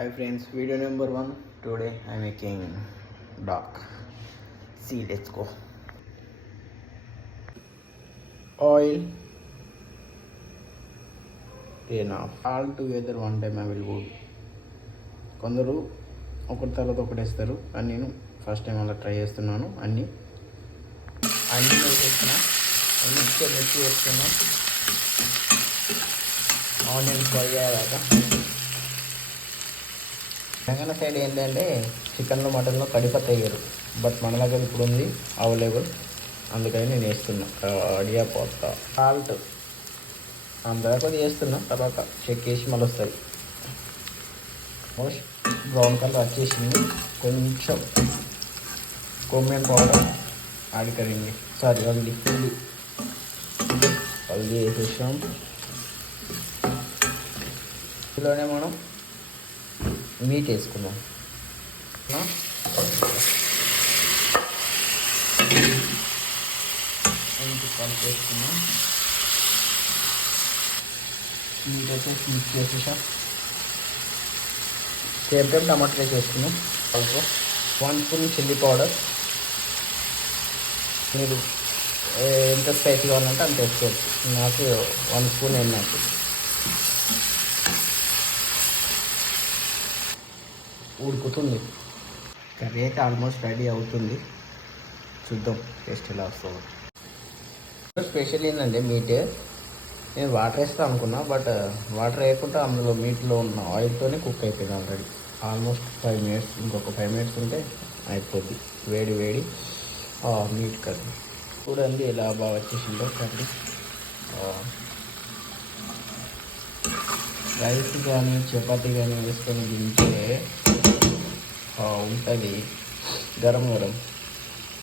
Hi friends, video number 1. Today I'm making duck. See, let's go. Oil, enough. All together one time I will go. కొందరు ఒకటి తర్వాత ఒకటి వేస్తారు కానీ నేను ఫస్ట్ టైం అలా ట్రై చేస్తున్నాను. అన్నీ వేసేస్తున్నా, మిక్సీ వేస్తున్నా. ఆనియన్స్ ఫ్రై అయ్యాక తెలంగాణ సైడ్ ఏంటంటే చికెన్లో మటన్లో కడిపత్త వేయరు, బట్ మన దగ్గర ఇప్పుడు ఉంది అవైలబుల్, అందుకని నేను వేస్తున్నా. కడియా పొత్త సాల్ట్ అంతవరకు చేస్తున్నా, తర్వాత చెక్ చేసి మళ్ళీ వస్తుంది. మోస్ట్ బ్రౌన్ కలర్ వచ్చేసింది. కొంచెం కొమ్మియన్ పౌడర్ యాడ్ కరింది, సారీ హల్దీ వేసేసాం. ఇందులోనే మనం మీట్ వేసుకున్నాం. కలిపి వేసుకున్నాం. మీట్ వచ్చేసి మిక్స్ చేసేసాం. సేమ్ టైం టమాటో వేసుకున్నాం. Also 1 spoon chilli powder. మీరు ఎంత స్పైసీ కావాలంటే అంత వేసుకోవచ్చు. నాకు 1 స్పూన్ నాకు ఉడుకుతుంది. కర్రీ అయితే ఆల్మోస్ట్ రెడీ అవుతుంది. చూద్దాం టేస్ట్ ఎలా వస్తుందో. స్పెషల్ ఏంటంటే మీట్ నేను వాటర్ వేస్తాను అనుకున్నా, బట్ వాటర్ వేయకుండా అందులో మీట్లో ఉన్న ఆయిల్తోనే కుక్ అయిపోయింది ఆల్రెడీ. ఆల్మోస్ట్ 5 మినిట్స్, ఇంకొక 5 మినిట్స్ ఉంటే అయిపోద్ది. వేడి వేడి మీట్ కర్రీ చూడండి ఎలా బాగా వచ్చేసిందో కర్రీ. రైస్ కానీ చపాతీ కానీ వేసుకొని తింటే ఉంటుంది గరం గరం.